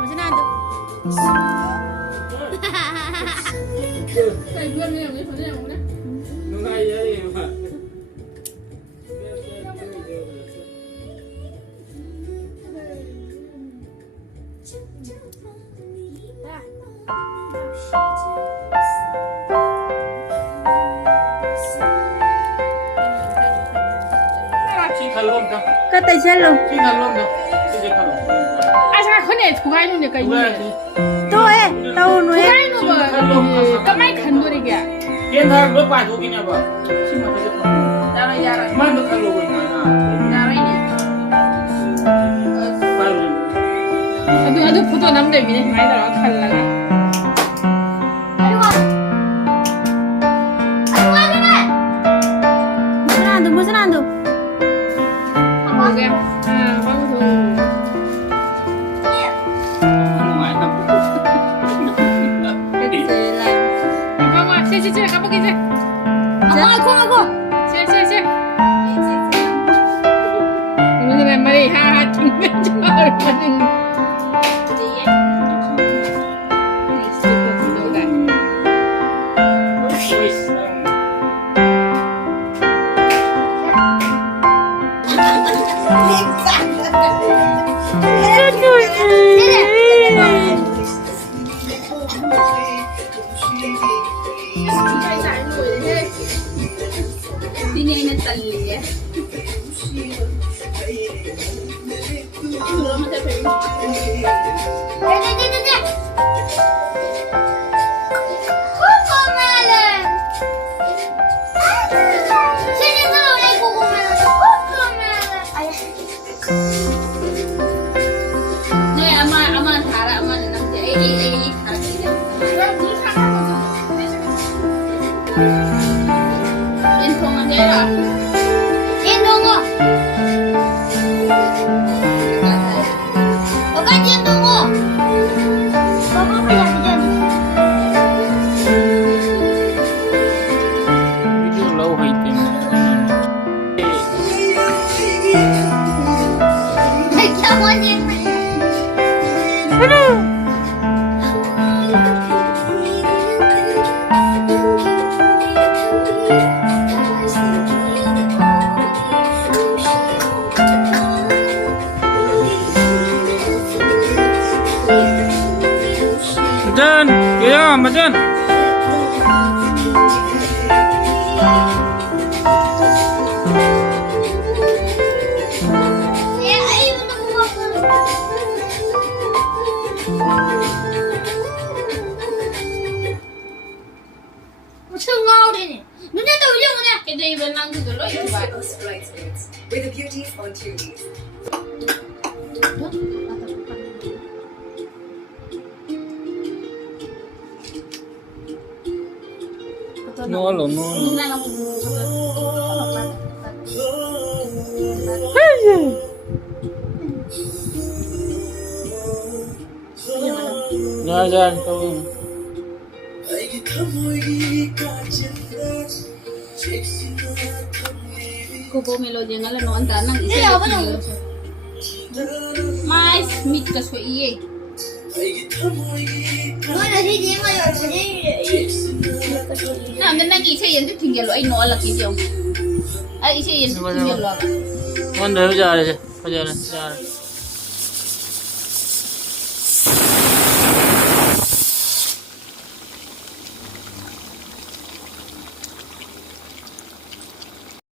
Macinando. Sai due ne ne facciamo una. Non hai ma. Kata cello. Asa khone thugai nu ne kai ni. To tau nu thugai nu ba. Kamai khan do ri kya. Ye thar lo pa do ki na ba. Sima ta ko. Yara. Man do khalo ko na. Yara ni. Pa lo. Adu photo nam de mi ne mai da khal la ga. Macinando. Ho gaya. Vamos ho. Vamos, che, acabou que dizer. Aku. Che. Ini udah mari tinggal jual paling. Ini tali ya. Macan. With the beauties on tunes. No. Jangan kau. Kubo melodi ngala no anta nang isa. Mais mit ka so iye. Nah, nang isa yan tu tinggal lo ay no alak itu. Ay isa yan tu tinggal lo. Mana dah berjalan je, berjalan.